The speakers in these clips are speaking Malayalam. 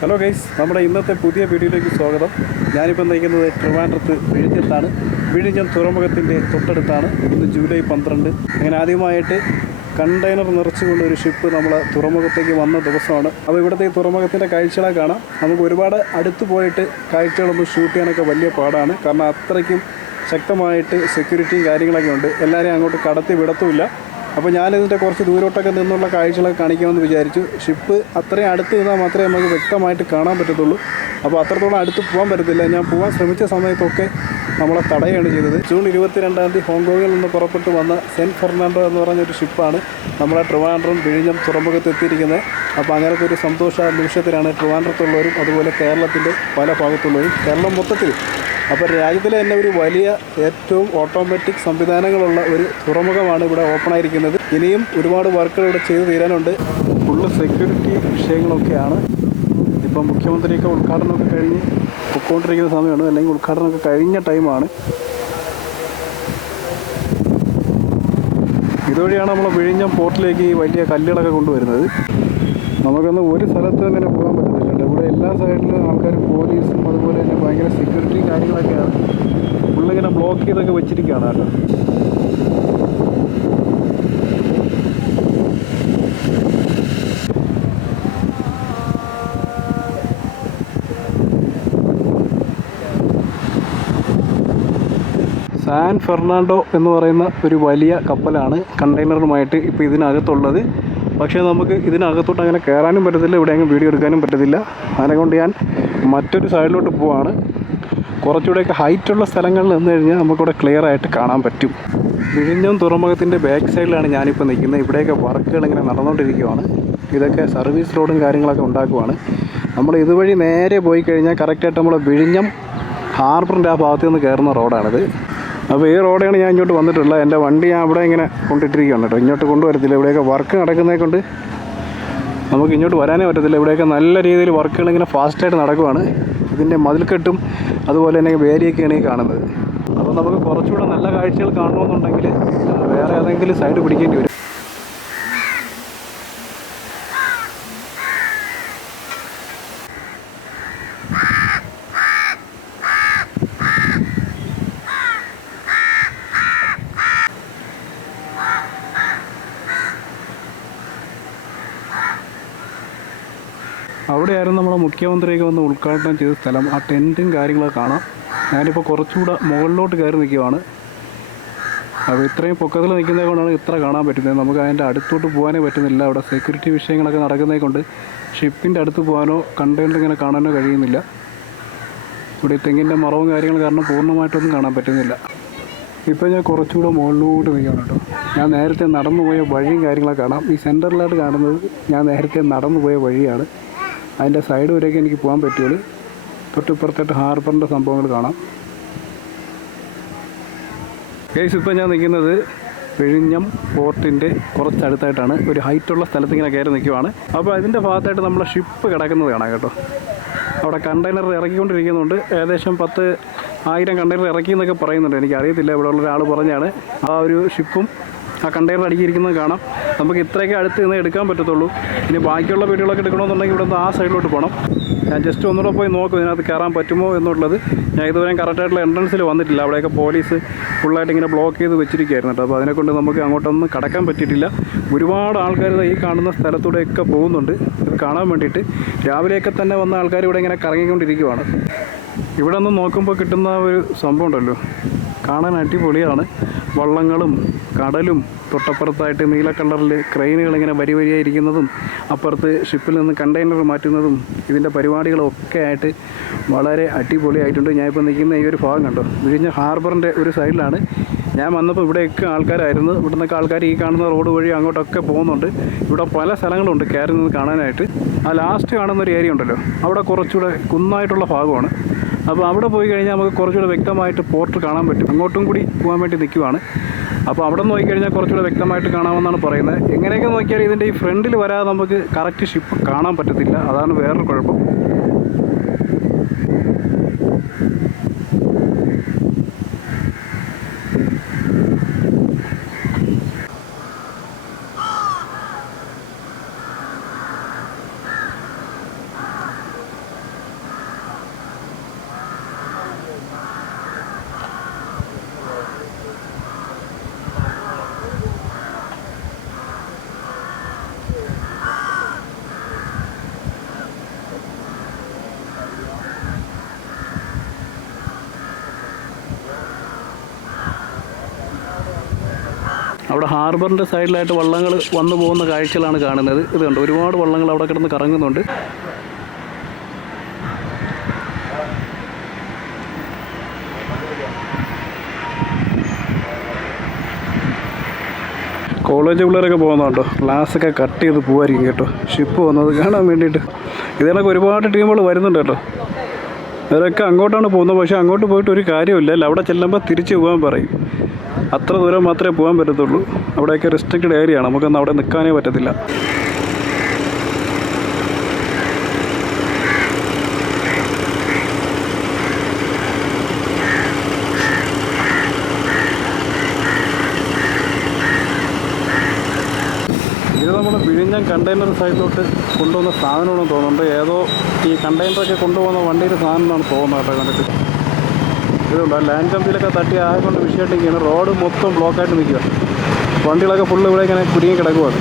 ഹലോ ഗൈസ് നമ്മുടെ ഇന്നത്തെ പുതിയ വീഡിയോയിലേക്ക് സ്വാഗതം. ഞാനിപ്പോൾ നയിക്കുന്നത് ട്രിവാൻഡ്രത്ത് വിഴിഞ്ഞത്താണ്. വിഴിഞ്ഞം തുറമുഖത്തിന്റെ തൊട്ടടുത്താണ്. ഇന്ന് ജൂലൈ പന്ത്രണ്ട്. അങ്ങനെ ആദ്യമായിട്ട് കണ്ടെയ്നർ നിറച്ചുകൊണ്ട് ഒരു ഷിപ്പ് നമ്മൾ തുറമുഖത്തേക്ക് വന്ന ദിവസമാണ്. അപ്പോൾ ഇവിടുത്തെ തുറമുഖത്തിന്റെ കാഴ്ചകളെ കാണാം. നമുക്ക് ഒരുപാട് അടുത്ത് പോയിട്ട് കാഴ്ചകളൊന്നും ഷൂട്ട് ചെയ്യാനൊക്കെ വലിയ പാടാണ്. കാരണം അത്രയ്ക്കും ശക്തമായിട്ട് സെക്യൂരിറ്റിയും കാര്യങ്ങളൊക്കെ ഉണ്ട്. എല്ലാവരെയും അങ്ങോട്ട് കടത്തി വിടത്തുമില്ല. അപ്പോൾ ഞാൻ ഞാനിതിന്റെ കുറച്ച് ദൂരോട്ടൊക്കെ നിന്നുള്ള കാഴ്ചകളൊക്കെ കാണിക്കാമെന്ന് വിചാരിച്ചു. ഷിപ്പ് അത്രയും അടുത്ത് നിന്നാൽ മാത്രമേ നമുക്ക് വ്യക്തമായിട്ട് കാണാൻ പറ്റത്തുള്ളൂ. അപ്പോൾ അത്രത്തോളം അടുത്ത് പോകാൻ പറ്റത്തില്ല. ഞാൻ പോകാൻ ശ്രമിച്ച സമയത്തൊക്കെ നമ്മളെ തടയുകയാണ് ചെയ്തത്. ജൂൺ ഇരുപത്തിരണ്ടാം തീയതി ഹോങ്കോങ്ങിൽ നിന്ന് പുറപ്പെട്ട് വന്ന സെന്റ് ഫെർണാണ്ടോ എന്ന് പറഞ്ഞൊരു ഷിപ്പാണ് നമ്മളെ ട്രിവാൻഡ്രം വിഴിഞ്ഞം തുറമുഖത്ത് എത്തിയിരിക്കുന്നത് അപ്പോൾ അങ്ങനത്തെ ഒരു സന്തോഷ നിമിഷത്തിലാണ് ട്രിവാൻഡ്രത്തുള്ളവരും അതുപോലെ കേരളത്തിന്റെ പല ഭാഗത്തുള്ളവരും കേരളം മൊത്തത്തിൽ. അപ്പോൾ രാജ്യത്തിലെ തന്നെ ഒരു വലിയ ഏറ്റവും ഓട്ടോമാറ്റിക് സംവിധാനങ്ങളുള്ള ഒരു തുറമുഖമാണ് ഇവിടെ ഓപ്പൺ ആയിരിക്കുന്നത്. ഇനിയും ഒരുപാട് വർക്കുകൾ ഇവിടെ ചെയ്തു തീരാനുണ്ട്. Full security വിഷയങ്ങളൊക്കെയാണ്. ഇപ്പം മുഖ്യമന്ത്രിയൊക്കെ ഉദ്ഘാടനമൊക്കെ കഴിഞ്ഞ് പൊക്കോണ്ടിരിക്കുന്ന സമയമാണ്. അല്ലെങ്കിൽ ഉദ്ഘാടനമൊക്കെ കഴിഞ്ഞ ടൈമാണ്. ഇതുവഴിയാണ് നമ്മൾ വിഴിഞ്ഞം പോർട്ടിലേക്ക് ഈ വലിയ കല്ലുകളൊക്കെ കൊണ്ടുവരുന്നത്. നമുക്കൊന്ന് ഒരു സ്ഥലത്ത് അങ്ങനെ പോകാൻ പറ്റത്തില്ല ഇവിടെ എല്ലാ സൈഡിലും ആൾക്കാർ പോലീസും അതുപോലെ തന്നെ ഭയങ്കര സെക്യൂരിറ്റിയും കാര്യങ്ങളൊക്കെയാണ്. ഫുള്ളിങ്ങനെ ബ്ലോക്ക് ചെയ്തൊക്കെ വെച്ചിരിക്കുകയാണ് കേട്ടോ. സാൻ ഫെർണാണ്ടോ എന്ന് പറയുന്ന ഒരു വലിയ കപ്പലാണ് കണ്ടെയ്നറുമായിട്ട് ഇപ്പോൾ ഇതിനകത്തുള്ളത്. പക്ഷേ നമുക്ക് ഇതിനകത്തോട്ട് അങ്ങനെ കയറാനും പറ്റത്തില്ല ഇവിടെ അങ്ങ് വീഡിയോ എടുക്കാനും പറ്റത്തില്ല. അതുകൊണ്ട് ഞാൻ മറ്റൊരു സൈഡിലോട്ട് പോവാണ്. കുറച്ചുകൂടെയൊക്കെ ഹൈറ്റുള്ള സ്ഥലങ്ങളിൽ നിന്ന് കഴിഞ്ഞാൽ നമുക്കിവിടെ ക്ലിയർ ആയിട്ട് കാണാൻ പറ്റും. വിഴിഞ്ഞം തുറമുഖത്തിന്റെ ബാക്ക് സൈഡിലാണ് ഞാനിപ്പോൾ നിൽക്കുന്നത്. ഇവിടെയൊക്കെ വർക്കുകൾ ഇങ്ങനെ നടന്നുകൊണ്ടിരിക്കുവാണ്. ഇതൊക്കെ സർവീസ് റോഡും കാര്യങ്ങളൊക്കെ ഉണ്ടാക്കുവാണ്. നമ്മൾ ഇതുവഴി നേരെ പോയി കഴിഞ്ഞാൽ കറക്റ്റായിട്ട് നമ്മൾ വിഴിഞ്ഞം ഹാർബറിന്റെ ആ ഭാഗത്ത് നിന്ന് കയറുന്ന റോഡാണിത് അപ്പോൾ ഈ റോഡാണ് ഞാൻ ഇങ്ങോട്ട് വന്നിട്ടുള്ളത്. എന്റെ വണ്ടി ഞാൻ അവിടെ ഇങ്ങനെ കൊണ്ടിട്ടിരിക്കുകയാണ് കേട്ടോ. ഇങ്ങോട്ട് കൊണ്ടുവരത്തില്ല. ഇവിടെയൊക്കെ വർക്ക് നടക്കുന്നതേ കൊണ്ട് നമുക്ക് ഇങ്ങോട്ട് വരാനേ പറ്റത്തില്ല. ഇവിടെയൊക്കെ നല്ല രീതിയിൽ വർക്കുകൾ ഇങ്ങനെ ഫാസ്റ്റായിട്ട് നടക്കുവാണ്. ഇതിന്റെ മതിൽക്കെട്ടും അതുപോലെ തന്നെ വേലിയൊക്കെയാണ് ഈ കാണുന്നത്. അപ്പോൾ നമുക്ക് കുറച്ചുകൂടെ നല്ല കാഴ്ചകൾ കാണണമെന്നുണ്ടെങ്കിൽ വേറെ ഏതെങ്കിലും സൈഡ് പിടിക്കേണ്ടി വരും അവിടെയായിരുന്നു നമ്മുടെ മുഖ്യമന്ത്രിയൊക്കെ വന്ന് ഉദ്ഘാടനം ചെയ്ത സ്ഥലം ആ ടെന്റും കാര്യങ്ങളൊക്കെ കാണാം. ഞാനിപ്പോൾ കുറച്ചുകൂടെ മുകളിലോട്ട് കയറി നിൽക്കുവാണ്. അപ്പോൾ ഇത്രയും പൊക്കത്തിൽ നിൽക്കുന്നത് കൊണ്ടാണ് ഇത്ര കാണാൻ പറ്റുന്നത്. നമുക്ക് അതിന്റെ അടുത്തോട്ട് പോകാനേ പറ്റുന്നില്ല. അവിടെ സെക്യൂരിറ്റി വിഷയങ്ങളൊക്കെ നടക്കുന്നത് കൊണ്ട് ഷിപ്പിന്റെ അടുത്ത് പോകാനോ കണ്ടെയ്നർ ഇങ്ങനെ കാണാനോ കഴിയുന്നില്ല. ഇവിടെ തെങ്ങിന്റെ മറവും കാര്യങ്ങളും കാരണം പൂർണമായിട്ടൊന്നും കാണാൻ പറ്റുന്നില്ല. ഇപ്പോൾ ഞാൻ കുറച്ചുകൂടെ മുകളിലോട്ട് നിൽക്കണം കേട്ടോ. ഞാൻ നേരത്തെ നടന്നു പോയ വഴിയും കാര്യങ്ങളൊക്കെ കാണാം. ഈ സെന്ററിലായിട്ട് കാണുന്നത് ഞാൻ നേരത്തെ നടന്നു പോയ വഴിയാണ്. അതിന്റെ സൈഡ് വരെയൊക്കെ എനിക്ക് പോകാൻ പറ്റുള്ളൂ. തൊട്ടിപ്പുറത്തായിട്ട് ഹാർബറിന്റെ സംഭവങ്ങൾ കാണാം. കേസ് ഇപ്പോൾ ഞാൻ നിൽക്കുന്നത് വിഴിഞ്ഞം പോർട്ടിന്റെ കുറച്ചടുത്തായിട്ടാണ്. ഒരു ഹൈറ്റുള്ള സ്ഥലത്ത് ഇങ്ങനെ കയറി നിൽക്കുവാണ്. അപ്പോൾ അതിന്റെ ഭാഗത്തായിട്ട് നമ്മളെ ഷിപ്പ് കിടക്കുന്നത് കാണാം കേട്ടോ. അവിടെ കണ്ടെയ്നർ ഇറക്കിക്കൊണ്ടിരിക്കുന്നുണ്ട് ഏകദേശം പത്ത് ആയിരം കണ്ടെയ്നർ ഇറക്കി എന്നൊക്കെ പറയുന്നുണ്ട്. എനിക്ക് അറിയത്തില്ല ഇവിടെ ഉള്ള ഒരാൾ പറഞ്ഞാണ്. ആ ഒരു ഷിപ്പും ആ കണ്ടെയ്നർ അടിക്കിയിരിക്കുന്നത് കാണാം. നമുക്ക് ഇത്രയൊക്കെ അടുത്ത് നിന്ന് എടുക്കാൻ പറ്റത്തുള്ളൂ. ഇനി ബാക്കിയുള്ള വീടുകളൊക്കെ എടുക്കണമെന്നുണ്ടെങ്കിൽ ഇവിടെ ആ സൈഡിലോട്ട് പോകണം. ഞാൻ ജസ്റ്റ് ഒന്നുകൂടെ പോയി നോക്കും ഇതിനകത്ത് കയറാൻ പറ്റുമോ എന്നുള്ളത്. ഞാൻ ഇതുവരെ കറക്റ്റായിട്ടുള്ള എൻട്രൻസിൽ വന്നിട്ടില്ല. അവിടെയൊക്കെ പോലീസ് ഫുള്ളായിട്ട് ഇങ്ങനെ ബ്ലോക്ക് ചെയ്ത് വെച്ചിരിക്കുകയായിരുന്നു കേട്ടോ. അപ്പോൾ അതിനെക്കൊണ്ട് നമുക്ക് അങ്ങോട്ടൊന്നും കടക്കാൻ പറ്റിയിട്ടില്ല. ഒരുപാട് ആൾക്കാർ ഈ കാണുന്ന സ്ഥലത്തൂടെയൊക്കെ പോകുന്നുണ്ട്. ഇത് കാണാൻ വേണ്ടിയിട്ട് രാവിലെയൊക്കെ തന്നെ വന്ന ആൾക്കാർ ഇവിടെ ഇങ്ങനെ കറങ്ങിക്കൊണ്ടിരിക്കുവാണ്. ഇവിടെ നിന്ന് നോക്കുമ്പോൾ കിട്ടുന്ന ഒരു സംഭവം ഉണ്ടല്ലോ. കാണാൻ അടിപൊളിയാണ്. വള്ളങ്ങളും കടലും തൊട്ടപ്പുറത്തായിട്ട് നീല കളറിൽ ക്രെയിനുകൾ ഇങ്ങനെ വരി വരിയായിരിക്കുന്നതും അപ്പുറത്ത് ഷിപ്പിൽ നിന്ന് കണ്ടെയ്നർ മാറ്റുന്നതും ഇതിന്റെ പരിപാടികളും ഒക്കെ ആയിട്ട് വളരെ അടിപൊളിയായിട്ടുണ്ട്. ഞാനിപ്പോൾ നിൽക്കുന്ന ഈ ഒരു ഭാഗം കണ്ടോ? വിഴിഞ്ഞ ഹാർബറിന്റെ ഒരു സൈഡിലാണ്. ഞാൻ വന്നപ്പോൾ ഇവിടെയൊക്കെ ആൾക്കാരായിരുന്നു. ഇവിടെ നിന്നൊക്കെ ആൾക്കാർ ഈ കാണുന്ന റോഡ് വഴി അങ്ങോട്ടൊക്കെ പോകുന്നുണ്ട്. ഇവിടെ പല സ്ഥലങ്ങളുണ്ട് കയറി നിന്ന് കാണാനായിട്ട്. ആ ലാസ്റ്റ് കാണുന്ന ഒരു ഏരിയ ഉണ്ടല്ലോ. അവിടെ കുറച്ചുകൂടെ കുന്നായിട്ടുള്ള ഭാഗമാണ്. അപ്പോൾ അവിടെ പോയി കഴിഞ്ഞാൽ നമുക്ക് കുറച്ചുകൂടെ വ്യക്തമായിട്ട് പോർട്ട് കാണാൻ പറ്റും. അങ്ങോട്ടും കൂടി പോകാൻ വേണ്ടി നിൽക്കുവാണ്. അപ്പോൾ അവിടെ നോക്കി കഴിഞ്ഞാൽ കുറച്ചുകൂടെ വ്യക്തമായിട്ട് കാണാമെന്നാണ് പറയുന്നത്. എങ്ങനെയൊക്കെ നോക്കിയാൽ ഇതിന്റെ ഈ ഫ്രണ്ടിൽ വരാതെ നമുക്ക് കറക്റ്റ് ഷിപ്പ് കാണാൻ പറ്റത്തില്ല. അതാണ് വേറൊരു കുഴപ്പം. അവിടെ ഹാർബറിന്റെ സൈഡിലായിട്ട് വള്ളങ്ങൾ വന്നു പോകുന്ന കാഴ്ചകളാണ് കാണുന്നത്. ഇത് കണ്ട്? ഒരുപാട് വള്ളങ്ങൾ അവിടെ കിടന്ന് കറങ്ങുന്നുണ്ട്. കോളേജ് പിള്ളേരൊക്കെ പോകുന്നുണ്ടോ? ക്ലാസ്സൊക്കെ കട്ട് ചെയ്ത് പോകായിരിക്കും കേട്ടോ. ഷിപ്പ് വന്നത് കാണാൻ വേണ്ടിയിട്ട്. ഇതിനൊക്കെ ഒരുപാട് ടീമുകൾ വരുന്നുണ്ട് കേട്ടോ. ഇവരൊക്കെ അങ്ങോട്ടാണ് പോകുന്നത്. പക്ഷേ അങ്ങോട്ട് പോയിട്ട് ഒരു കാര്യമില്ല അവിടെ ചെല്ലുമ്പോൾ തിരിച്ചു പോകാൻ പറയും. അത്ര ദൂരം മാത്രമേ പോകാൻ പറ്റത്തുള്ളൂ. അവിടെയൊക്കെ റെസ്ട്രിക്റ്റഡ് ഏരിയ ആണ്. നമുക്കൊന്നും അവിടെ നിൽക്കാനേ പറ്റത്തില്ല. കണ്ടെയ്നർ സൈഡിലോട്ട് കൊണ്ടുവന്ന സാധനമാണെന്ന് തോന്നുന്നുണ്ട്. ഏതോ ഈ കണ്ടെയ്നറൊക്കെ കൊണ്ടുപോകുന്ന വണ്ടിയുടെ സാധനമാണ് തോന്നുന്നത് കേട്ടോ കണ്ടിട്ട്. ഇതുണ്ട്? ആ ലാൻഡ് കമ്പിയിലൊക്കെ തട്ടി ആയതുകൊണ്ട് കൊണ്ട് വിഷയമായിട്ടിരിക്കുകയാണ് റോഡ് മൊത്തം ബ്ലോക്കായിട്ട് നിൽക്കുക. വണ്ടികളൊക്കെ ഫുള്ള് ഇവിടെ ഇങ്ങനെ കുരുങ്ങി കിടക്കുവാണ്.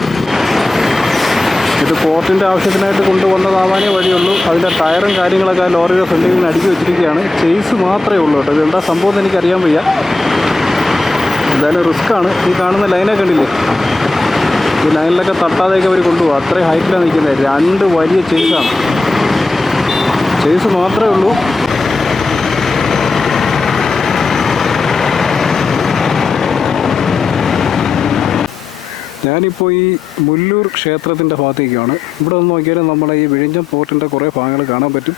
ഇത് പോർട്ടിന്റെ ആവശ്യത്തിനായിട്ട് കൊണ്ടുവന്നതാവാനേ വഴിയുള്ളൂ. അതിന്റെ ടയറും കാര്യങ്ങളൊക്കെ ആ ലോറിയുടെ ഫ്രണ്ടിൽ നിന്ന് അടുക്കി വെച്ചിരിക്കുകയാണ്. ചേസ് മാത്രമേ ഉള്ളൂ കേട്ടോ. ഇതെന്താ സംഭവം എന്ന് എനിക്കറിയാൻ വയ്യ. എന്തായാലും റിസ്ക്കാണ് ഈ കാണുന്ന ലൈനൊക്കെ കണ്ടില്ലേ? ഈ ലൈനിലൊക്കെ തട്ടാതെയൊക്കെ അവർ കൊണ്ടുപോകും. അത്രയും ഹൈറ്റിലാണ് നിൽക്കുന്നത്. രണ്ട് വലിയ ചേസാണ് ചേസ് മാത്രമേ ഉള്ളൂ. ഞാനിപ്പോൾ ഈ മുല്ലൂർ ക്ഷേത്രത്തിന്റെ ഭാഗത്തേക്കാണ്. ഇവിടെ വന്ന് നോക്കിയാലും നമ്മളെ ഈ വിഴിഞ്ഞം പോർട്ടിന്റെ കുറേ ഭാഗങ്ങൾ കാണാൻ പറ്റും.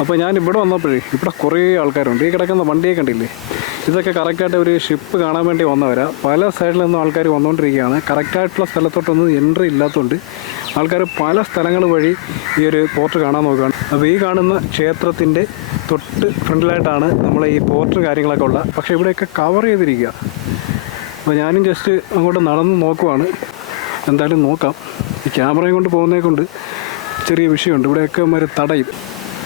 അപ്പോൾ ഞാൻ ഇവിടെ വന്നപ്പോഴേ ഇവിടെ കുറേ ആൾക്കാരുണ്ട്. ഈ കിടക്കുന്ന വണ്ടിയെ കണ്ടില്ലേ? ഇതൊക്കെ കറക്റ്റായിട്ട് ഒരു ഷിപ്പ് കാണാൻ വേണ്ടി വന്നവരാ. പല സൈഡിൽ നിന്നും ആൾക്കാർ വന്നുകൊണ്ടിരിക്കുകയാണ് കറക്റ്റായിട്ടുള്ള സ്ഥലത്തോട്ടൊന്നും എൻട്രി ഇല്ലാത്തതുകൊണ്ട് ആൾക്കാർ പല സ്ഥലങ്ങൾ വഴി ഈ ഒരു പോർട്ട് കാണാൻ നോക്കുകയാണ്. അപ്പോൾ ഈ കാണുന്ന ക്ഷേത്രത്തിന്റെ തൊട്ട് ഫ്രണ്ടിലായിട്ടാണ് നമ്മളെ ഈ പോർട്ട് കാര്യങ്ങളൊക്കെ ഉള്ളത്. പക്ഷേ ഇവിടെയൊക്കെ കവർ ചെയ്തിരിക്കുക. അപ്പോൾ ഞാനും ജസ്റ്റ് അങ്ങോട്ട് നടന്ന് നോക്കുവാണ്. എന്തായാലും നോക്കാം. ഈ ക്യാമറയും കൊണ്ട് പോകുന്നേ കൊണ്ട് ചെറിയ വിഷയമുണ്ട്. ഇവിടെയൊക്കെ ഒരു തടയും.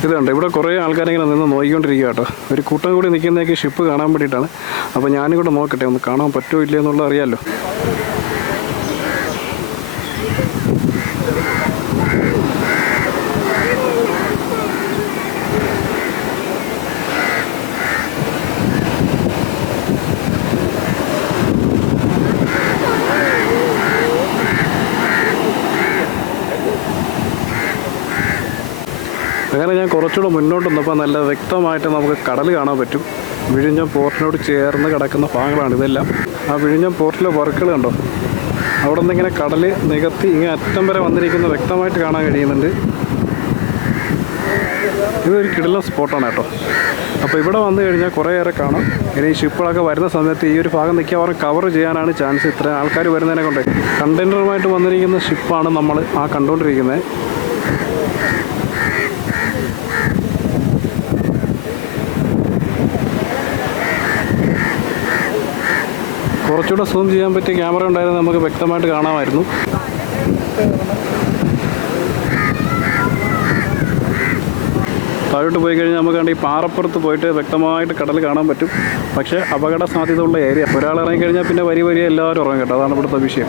ഇതുണ്ട് ഇവിടെ കുറേ ആൾക്കാരെങ്കിലും നിന്ന് നോക്കിക്കൊണ്ടിരിക്കുക കേട്ടോ. ഒരു കൂട്ടം കൂടി നിൽക്കുന്നതൊക്കെ ഷിപ്പ് കാണാൻ വേണ്ടിയിട്ടാണ്. അപ്പോൾ ഞാനും കൂടെ നോക്കട്ടെ. ഒന്ന് കാണാൻ പറ്റുമോ ഇല്ലയെന്നുള്ളത് അറിയാമല്ലോ കുറച്ചുകൂടെ മുന്നോട്ട് വന്നപ്പോൾ നല്ല വ്യക്തമായിട്ട് നമുക്ക് കടൽ കാണാൻ പറ്റും. വിഴിഞ്ഞം പോർട്ടിനോട് ചേർന്ന് കിടക്കുന്ന ഭാഗങ്ങളാണ് ഇതെല്ലാം. ആ വിഴിഞ്ഞം പോർട്ടിലെ വർക്കുകൾ കണ്ടോ? അവിടെ നിന്ന് ഇങ്ങനെ കടൽ നികത്തി ഇങ്ങനെ അറ്റം വരെ വന്നിരിക്കുന്ന വ്യക്തമായിട്ട് കാണാൻ കഴിയുന്നുണ്ട്. ഇതൊരു കിടല സ്പോട്ടാണ് കേട്ടോ. അപ്പോൾ ഇവിടെ വന്നു കഴിഞ്ഞാൽ കുറേയേറെ കാണാം. ഇനി ഷിപ്പുകളൊക്കെ വരുന്ന സമയത്ത് ഈ ഒരു ഭാഗം അവർ കവർ ചെയ്യാനാണ് ചാൻസ് ഇത്ര ആൾക്കാർ വരുന്നതിനെ കൊണ്ട്. കണ്ടെയ്നറുമായിട്ട് വന്നിരിക്കുന്ന ഷിപ്പാണ് നമ്മൾ ആ കണ്ടുകൊണ്ടിരിക്കുന്നത്. കുറച്ചുകൂടെ സൂം ചെയ്യാൻ പറ്റിയ ക്യാമറ ഉണ്ടായിരുന്നു നമുക്ക് വ്യക്തമായിട്ട് കാണാമായിരുന്നു. താഴോട്ട് പോയി കഴിഞ്ഞാൽ നമുക്ക് കണ്ട് ഈ പാറപ്പുറത്ത് പോയിട്ട് വ്യക്തമായിട്ട് കടൽ കാണാൻ പറ്റും. പക്ഷേ അപകട സാധ്യത സാധ്യതയുള്ള ഏരിയ ഒരാൾ ഇറങ്ങിക്കഴിഞ്ഞാൽ പിന്നെ വരി വരി എല്ലാവരും ഇറങ്ങും കേട്ടോ. അതാണ് ഇവിടുത്തെ വിഷയം.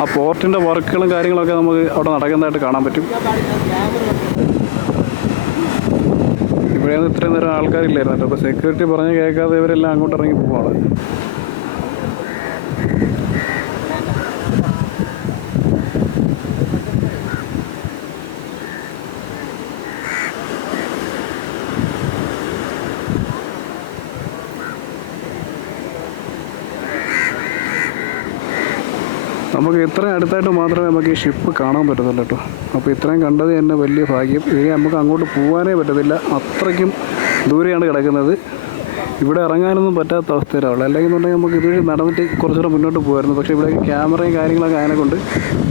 ആ പോർട്ടിന്റെ വർക്കുകളും കാര്യങ്ങളൊക്കെ നമുക്ക് അവിടെ നടക്കുന്നതായിട്ട് കാണാൻ പറ്റും. ഇവിടെയൊന്നും ഇത്രയും നേരം ആൾക്കാരില്ലായിരുന്നു അപ്പോൾ സെക്യൂരിറ്റി പറഞ്ഞ് കേൾക്കാതെ ഇവരെല്ലാം അങ്ങോട്ട് ഇറങ്ങി പോവാണ്. നമുക്ക് ഇത്രയും അടുത്തായിട്ട് മാത്രമേ നമുക്ക് ഈ ഷിപ്പ് കാണാൻ പറ്റത്തുള്ളൂ കേട്ടോ. അപ്പോൾ ഇത്രയും കണ്ടത് തന്നെ വലിയ ഭാഗ്യം. ഇനി നമുക്ക് അങ്ങോട്ട് പോകാനേ പറ്റത്തില്ല. അത്രയ്ക്കും ദൂരെയാണ് കിടക്കുന്നത്. ഇവിടെ ഇറങ്ങാനൊന്നും പറ്റാത്ത അവസ്ഥയിലാണ് അല്ലെങ്കിൽ എന്നുണ്ടെങ്കിൽ നമുക്ക് ഇതുവഴി നടന്നിട്ട് കുറച്ചുകൂടെ മുന്നോട്ട് പോകുമായിരുന്നു പക്ഷേ ഇവിടെ ക്യാമറയും കാര്യങ്ങളൊക്കെ ആയതുകൊണ്ട് കൊണ്ട്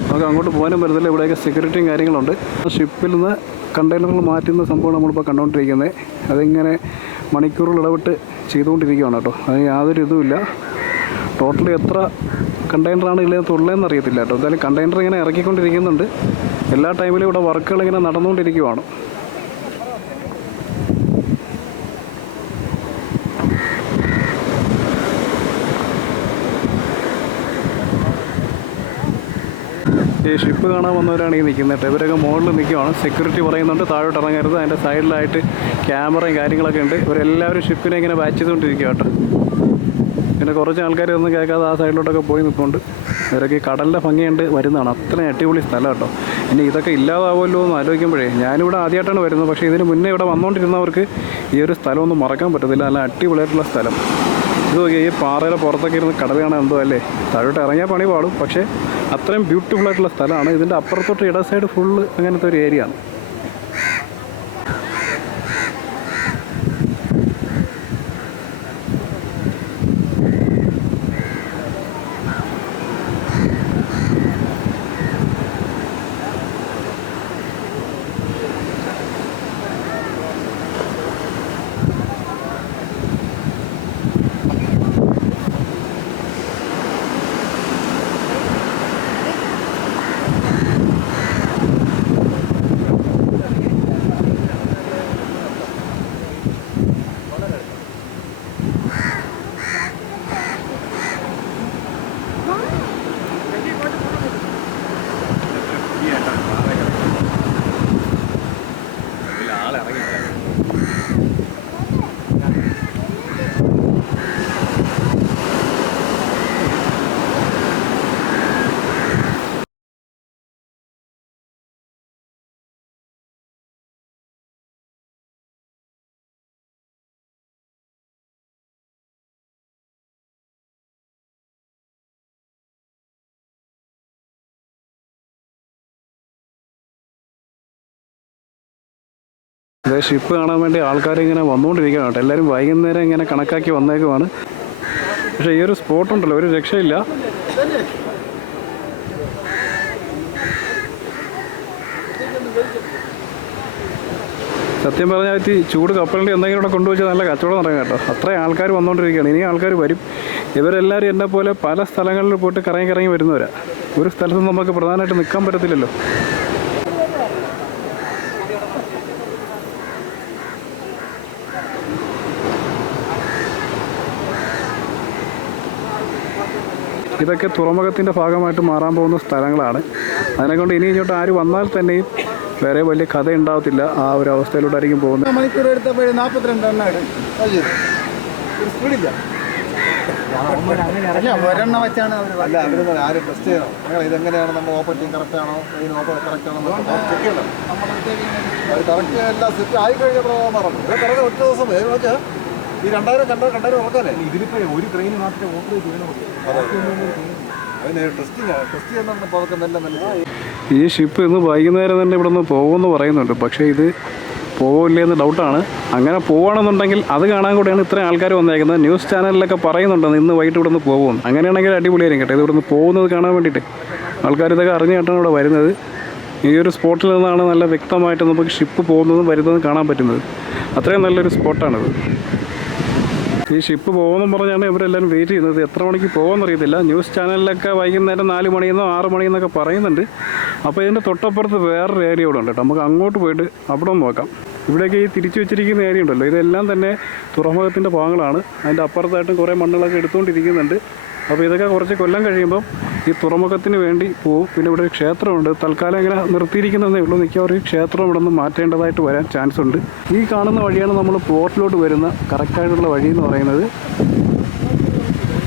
നമുക്ക് അങ്ങോട്ട് പോകാനും പറ്റത്തില്ല. ഇവിടെയൊക്കെ സെക്യൂരിറ്റിയും കാര്യങ്ങളുണ്ട്. ഷിപ്പിൽ നിന്ന് കണ്ടെയ്നറുകൾ മാറ്റുന്ന സംഭവം നമ്മളിപ്പോൾ കണ്ടുകൊണ്ടിരിക്കുന്നത് അതിങ്ങനെ മണിക്കൂറുകൾ ഇടപെട്ട് ചെയ്തുകൊണ്ടിരിക്കുകയാണ് കേട്ടോ. അതിന് യാതൊരു ഇതുമില്ല. ടോട്ടലി എത്ര കണ്ടെയ്നറാണ് ഇല്ലേ തൊള്ളേന്ന് അറിയത്തില്ല കേട്ടോ. എന്തായാലും കണ്ടെയ്നർ ഇങ്ങനെ ഇറക്കിക്കൊണ്ടിരിക്കുന്നുണ്ട്. എല്ലാ ടൈമിലും ഇവിടെ വർക്കുകൾ ഇങ്ങനെ നടന്നുകൊണ്ടിരിക്കുവാണ്. ഈ ഷിപ്പ് കാണാൻ വന്നവരാണ് ഈ നിൽക്കുന്നത് ഇവരൊക്കെ മുകളിൽ നിൽക്കുവാണ്. സെക്യൂരിറ്റി പറയുന്നുണ്ട് താഴോട്ട് ഇറങ്ങരുത്. അതിന്റെ സൈഡിലായിട്ട് ക്യാമറയും കാര്യങ്ങളൊക്കെ ഉണ്ട്. ഇവരെല്ലാവരും ഷിപ്പിനെ ഇങ്ങനെ ബാച്ച് ചെയ്തുകൊണ്ടിരിക്കുക കേട്ടോ. പിന്നെ കുറച്ച് ആൾക്കാർ ഒന്നും കേൾക്കാതെ ആ സൈഡിലോട്ടൊക്കെ പോയി നിൽപ്പുണ്ട് ഇവരൊക്കെ ഈ കടലിന്റെ ഭംഗിയുണ്ട് വരുന്നതാണ്. അത്രയും അടിപൊളി സ്ഥലം കേട്ടോ. ഇനി ഇതൊക്കെ ഇല്ലാതാവുമല്ലോ എന്ന് ആലോചിക്കുമ്പോഴേ ഞാനിവിടെ ആദ്യമായിട്ടാണ് വരുന്നത്. പക്ഷേ ഇതിന് മുന്നേ ഇവിടെ വന്നുകൊണ്ടിരുന്നവർക്ക് ഈ ഒരു സ്ഥലമൊന്നും മറക്കാൻ പറ്റത്തില്ല. നല്ല അടിപൊളിയായിട്ടുള്ള സ്ഥലം. ഇത് നോക്കിയാൽ ഈ പാറയുടെ പുറത്തൊക്കെ ഇരുന്ന് കടൽ കാണാൻ എന്തോ അല്ലേ? താഴോട്ട് ഇറങ്ങിയാൽ പണി പാടും. പക്ഷേ അത്രയും ബ്യൂട്ടിഫുൾ ആയിട്ടുള്ള സ്ഥലമാണ്. ഇതിന്റെ അപ്പുറത്തോട്ട് ഇട സൈഡ് ഫുള്ള് അങ്ങനത്തെ ഒരു ഏരിയ ആണ്. ഇതേ ഷിപ്പ് കാണാൻ വേണ്ടി ആൾക്കാർ ഇങ്ങനെ വന്നുകൊണ്ടിരിക്കുകയാണ് കേട്ടോ. എല്ലാവരും വൈകുന്നേരം ഇങ്ങനെ കണക്കാക്കി വന്നേക്കുമാണ് പക്ഷേ ഈ ഒരു സ്പോട്ട് ഉണ്ടല്ലോ ഒരു രക്ഷയില്ല. സത്യം പറഞ്ഞാൽ ഈ ചൂട് കപ്പലിന്റെ എന്തെങ്കിലും ഇവിടെ കൊണ്ടുവച്ചാൽ നല്ല കച്ചവടം നടക്കും കേട്ടോ. അത്രയും ആൾക്കാർ വന്നുകൊണ്ടിരിക്കുകയാണ് ഇനി ആൾക്കാർ വരും. ഇവരെല്ലാവരും എന്നെ പോലെ പല സ്ഥലങ്ങളിൽ പോയിട്ട് കറങ്ങി കറങ്ങി വരുന്നവരാ. ഒരു സ്ഥലത്ത് നമുക്ക് പ്രധാനമായിട്ട് നിൽക്കാൻ പറ്റത്തില്ലല്ലോ. ഇതൊക്കെ തുറമുഖത്തിന്റെ ഭാഗമായിട്ട് മാറാൻ പോകുന്ന സ്ഥലങ്ങളാണ്. അതിനെക്കൊണ്ട് ഇനി ഇങ്ങോട്ട് ആര് വന്നാൽ തന്നെയും വേറെ വലിയ കഥ ഉണ്ടാവത്തില്ല. ആ ഒരു അവസ്ഥയിലോട്ടായിരിക്കും പോകുന്നത്. മണിക്കൂർ എടുത്തപ്പോഴേ നാൽപ്പത്തിരണ്ട് എണ്ണ ഇടും. സ്പീഡില്ല. അല്ല ഒരെണ്ണം വെച്ചാണ് അവർ അല്ല അവർ ആരും ടെസ്റ്റ് ചെയ്യണം? ഇതെങ്ങനെയാണ് നമ്മൾ ഓപ്പറേറ്റിംഗ് കറക്റ്റ് ആണോ? ഇതിന് ഓപ്പർ കറക്റ്റ് ആണോ ചെക്ക് ചെയ്യണം. അവർ കറക്റ്റ് എല്ലാം സെറ്റ് ആയി കഴിഞ്ഞ പ്രകാരം ഇത് കറക്റ്റ് ഒറ്റ ദിവസം. വെച്ചാൽ ഈ രണ്ടായിരം കണ്ടോ രണ്ടായിരം ഉറക്കാനേ ഇതിലിപ്പോ ഒരു ട്രെയിൻ മാത്രമേ ഓപ്പറേറ്റ് ചെയ്യണുള്ളൂ അതിന് ടെസ്റ്റിംഗ് ടെസ്റ്റ് ചെയ്യുന്ന പതൊക്കെ നല്ല നല്ല ഈ ഷിപ്പ് ഇന്ന് വൈകുന്നേരം തന്നെ ഇവിടെ നിന്ന് പോകുമെന്ന് പറയുന്നുണ്ട്. പക്ഷേ ഇത് പോവില്ലേ എന്ന് ഡൗട്ടാണ് അങ്ങനെ പോവുകയാണെന്നുണ്ടെങ്കിൽ അത് കാണാൻ കൂടെയാണ് ഇത്രയും ആൾക്കാർ വന്നേക്കുന്നത്. ന്യൂസ് ചാനലിലൊക്കെ പറയുന്നുണ്ട് ഇന്ന് വൈകിട്ട് ഇവിടെ നിന്ന് പോകുമെന്ന്. അങ്ങനെയാണെങ്കിൽ അടിപൊളിയായിരിക്കും കേട്ടോ ഇത് ഇവിടെ നിന്ന് പോകുന്നത് കാണാൻ വേണ്ടിയിട്ട്. ആൾക്കാർ ഇതൊക്കെ അറിഞ്ഞിട്ടാണ് ഇവിടെ വരുന്നത്. ഈ ഒരു സ്പോട്ടിൽ നിന്നാണ് നല്ല വ്യക്തമായിട്ട് നമുക്ക് ഷിപ്പ് പോകുന്നതും വരുന്നതും കാണാൻ പറ്റുന്നത്. അത്രയും നല്ലൊരു സ്പോട്ടാണിത് ഈ ഷിപ്പ് പോകുമെന്ന് പറഞ്ഞാണ് ഇവരെല്ലാവരും വെയിറ്റ് ചെയ്യുന്നത്. എത്ര മണിക്ക് പോകുമെന്ന് അറിയത്തില്ല ന്യൂസ് ചാനലിലൊക്കെ വൈകുന്നേരം നാല് മണിയെന്നോ ആറ് മണിയെന്നൊക്കെ പറയുന്നുണ്ട്. അപ്പോൾ ഇതിന്റെ തൊട്ടപ്പുറത്ത് വേറൊരു ഏരിയ ഇവിടെ ഉണ്ട് കേട്ടോ. നമുക്ക് അങ്ങോട്ട് പോയിട്ട് അവിടെ ഒന്ന് നോക്കാം. ഇവിടെയൊക്കെ ഈ തിരിച്ചു വെച്ചിരിക്കുന്ന ഏരിയ ഉണ്ടല്ലോ. ഇതെല്ലാം തന്നെ തുറമുഖത്തിന്റെ ഭാഗങ്ങളാണ്. അതിന്റെ അപ്പുറത്തായിട്ടും കുറേ മണ്ണുകളൊക്കെ എടുത്തുകൊണ്ടിരിക്കുന്നുണ്ട്. അപ്പോൾ ഇതൊക്കെ കുറച്ച് കൊല്ലം കഴിയുമ്പം ഈ തുറമുഖത്തിന് വേണ്ടി പോവും. പിന്നെ ഇവിടെ ഒരു ക്ഷേത്രമുണ്ട്. തൽക്കാലം ഇങ്ങനെ നിർത്തിയിരിക്കുന്നതേ ഉള്ളൂ. മിക്കവാറും ക്ഷേത്രം ഇവിടെ നിന്ന് മാറ്റേണ്ടതായിട്ട് വരാൻ ചാൻസ് ഉണ്ട്. ഈ കാണുന്ന വഴിയാണ് നമ്മൾ പ്ലോട്ടിലോട്ട് വരുന്ന കറക്റ്റായിട്ടുള്ള വഴി എന്ന് പറയുന്നത്.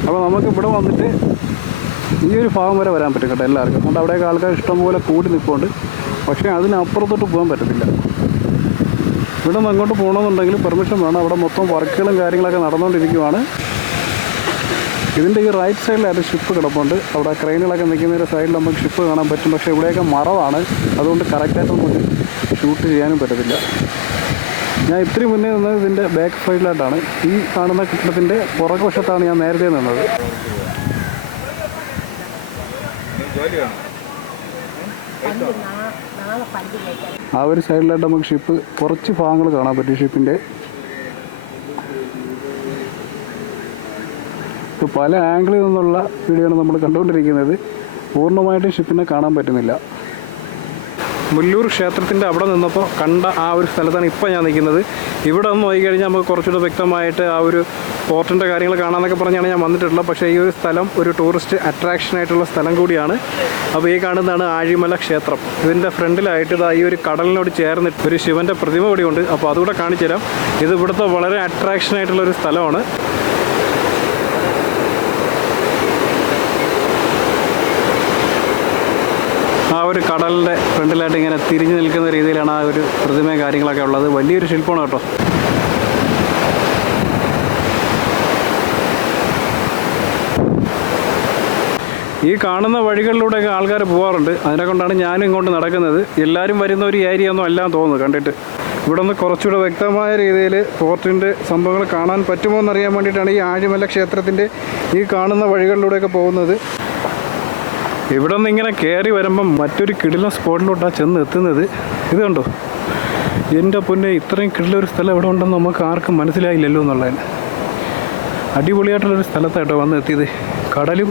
അപ്പോൾ നമുക്ക് ഇവിടെ വന്നിട്ട് ഈ ഒരു ഭാഗം വരെ വരാൻ പറ്റും കേട്ടോ എല്ലാവർക്കും. അതുകൊണ്ട് അവിടെയൊക്കെ ആൾക്കാർ ഇഷ്ടംപോലെ കൂടി നിൽപ്പുണ്ട്. പക്ഷേ അതിനപ്പുറത്തോട്ട് പോകാൻ പറ്റത്തില്ല. ഇവിടെ നിന്ന് അങ്ങോട്ട് പോകണമെന്നുണ്ടെങ്കിൽ പെർമിഷൻ വേണം. അവിടെ മൊത്തം വർക്കുകളും കാര്യങ്ങളൊക്കെ നടന്നുകൊണ്ടിരിക്കുവാണ്. ഇതിന്റെ ഈ റൈറ്റ് സൈഡിലായിട്ട് ഷിപ്പ് കിടപ്പുണ്ട്. അവിടെ ക്രെയിനുകളൊക്കെ നിൽക്കുന്നതിന്റെ സൈഡിൽ നമുക്ക് ഷിപ്പ് കാണാൻ പറ്റും. പക്ഷേ ഇവിടെയൊക്കെ മറവാണ്. അതുകൊണ്ട് കറക്റ്റായിട്ട് നമുക്ക് ഷൂട്ട് ചെയ്യാനും പറ്റത്തില്ല. ഞാൻ ഇത്തിരി മുന്നേ നിന്നത് ഇതിന്റെ ബാക്ക് സൈഡിലായിട്ടാണ് ഈ കാണുന്ന കെട്ടിടത്തിന്റെ പുറകു വശത്താണ് ഞാൻ നേരത്തെ നിന്നത്. ആ ഒരു സൈഡിലായിട്ട് നമുക്ക് ഷിപ്പ് കുറച്ച് ഭാഗങ്ങൾ കാണാൻ പറ്റും ഷിപ്പിന്റെ പല ആംഗിളിൽ നിന്നുള്ള വീഡിയോ നമ്മൾ കണ്ടുകൊണ്ടിരിക്കുന്നത്. പൂർണമായിട്ടും ഷിപ്പിനെ കാണാൻ പറ്റുന്നില്ല. മുല്ലൂർ ക്ഷേത്രത്തിന്റെ അവിടെ നിന്നപ്പോൾ കണ്ട ആ ഒരു സ്ഥലത്താണ് ഇപ്പോൾ ഞാൻ നിൽക്കുന്നത്. ഇവിടെ ഒന്ന് പോയി കഴിഞ്ഞാൽ നമുക്ക് കുറച്ചുകൂടെ വ്യക്തമായിട്ട് ആ ഒരു പോർട്ടിന്റെ കാര്യങ്ങൾ കാണാമെന്നൊക്കെ പറഞ്ഞാണ് ഞാൻ വന്നിട്ടുള്ളത്. പക്ഷേ ഈ ഒരു സ്ഥലം ഒരു ടൂറിസ്റ്റ് അട്രാക്ഷൻ ആയിട്ടുള്ള സ്ഥലം കൂടിയാണ്. അപ്പോൾ ഈ കാണുന്നതാണ് ആഴിമല ക്ഷേത്രം. ഇതിന്റെ ഫ്രണ്ടിലായിട്ട് ഇതാ ഈ ഒരു കടലിനോട് ചേർന്നിട്ട് ഒരു ശിവന്റെ പ്രതിമ കൂടിയുണ്ട് അപ്പോൾ അതുകൂടെ കാണിച്ചു തരാം ഇത് ഇവിടുത്തെ വളരെ അട്രാക്ഷൻ ആയിട്ടുള്ള ഒരു സ്ഥലമാണ്. ഒരു കടലിന്റെ ഫ്രണ്ടിലായിട്ട് ഇങ്ങനെ തിരിഞ്ഞു നിൽക്കുന്ന രീതിയിലാണ് ആ ഒരു പ്രതിമയും കാര്യങ്ങളൊക്കെ ഉള്ളത്. വലിയൊരു ശില്പമാണ് കേട്ടോ. ഈ കാണുന്ന വഴികളിലൂടെയൊക്കെ ആൾക്കാർ പോകാറുണ്ട് അതിനെ കൊണ്ടാണ് ഞാനും ഇങ്ങോട്ട് നടക്കുന്നത്. എല്ലാവരും വരുന്ന ഒരു ഏരിയ ഒന്നും അല്ലാന്ന് തോന്നുന്നു കണ്ടിട്ട്. ഇവിടെ നിന്ന് കുറച്ചുകൂടെ വ്യക്തമായ രീതിയിൽ ഫോർട്ടിന്റെ സംഭവങ്ങൾ കാണാൻ പറ്റുമോ എന്നറിയാൻ വേണ്ടിയിട്ടാണ് ഈ ആഴിമല ക്ഷേത്രത്തിന്റെ ഈ കാണുന്ന വഴികളിലൂടെയൊക്കെ പോകുന്നത്. ഇവിടെ നിന്ന് ഇങ്ങനെ കയറി വരുമ്പം മറ്റൊരു കിടില സ്പോട്ടിലോട്ടാണ് ചെന്ന് എത്തുന്നത്. ഇതുണ്ടോ എന്റെ പൊന്നെ ഇത്രയും കിടിലൊരു സ്ഥലം ഇവിടെ ഉണ്ടെന്ന് നമുക്ക് ആർക്കും മനസ്സിലായില്ലല്ലോ എന്നുള്ളതിന് അടിപൊളിയായിട്ടുള്ളൊരു സ്ഥലത്തായിട്ടോ വന്ന് എത്തിയത്. കടലും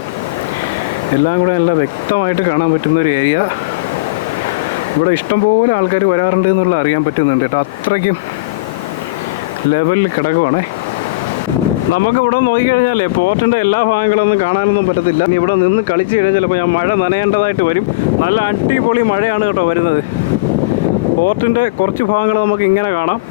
എല്ലാം കൂടെ നല്ല വ്യക്തമായിട്ട് കാണാൻ പറ്റുന്ന ഒരു ഏരിയ. ഇവിടെ ഇഷ്ടംപോലെ ആൾക്കാർ വരാറുണ്ട് എന്നുള്ള അറിയാൻ പറ്റുന്നുണ്ട് കേട്ടോ. അത്രയ്ക്കും ലെവലിൽ കിടക്കുവാണേ. നമുക്ക് ഇവിടെ നോക്കിക്കഴിഞ്ഞാലേ പോർട്ടിന്റെ എല്ലാ ഭാഗങ്ങളൊന്നും കാണാനൊന്നും പറ്റത്തില്ല. ഇവിടെ നിന്ന് കളിച്ചു കഴിഞ്ഞാൽ ചിലപ്പോൾ ഞാൻ മഴ നനയേണ്ടതായിട്ട് വരും. നല്ല അടിപൊളി മഴയാണ് കേട്ടോ വരുന്നത്. പോർട്ടിന്റെ കുറച്ച് ഭാഗങ്ങൾ നമുക്ക് ഇങ്ങനെ കാണാം.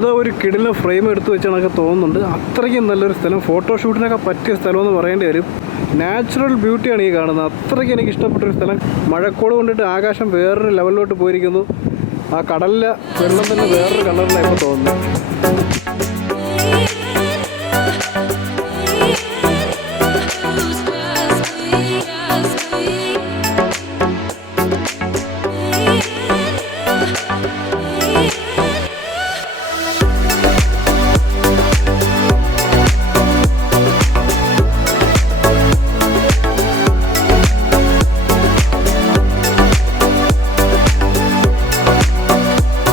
ഏതോ ഒരു കിടില ഫ്രെയിം എടുത്തു വെച്ചാണൊക്കെ തോന്നുന്നുണ്ട്. അത്രയ്ക്കും നല്ലൊരു സ്ഥലം. ഫോട്ടോഷൂട്ടിനൊക്കെ പറ്റിയ സ്ഥലമെന്ന് പറയേണ്ടി വരും. നാച്ചുറൽ ബ്യൂട്ടിയാണ് ഈ കാണുന്നത്. അത്രയ്ക്ക് എനിക്ക് ഇഷ്ടപ്പെട്ടൊരു സ്ഥലം. മഴക്കോട് കൊണ്ടിട്ട് ആകാശം വേറൊരു ലെവലിലോട്ട് പോയിരിക്കുന്നു. ആ കടലിലെ വെള്ളം തന്നെ വേറൊരു കളറിലാണ് ഇപ്പോൾ തോന്നുന്നത്.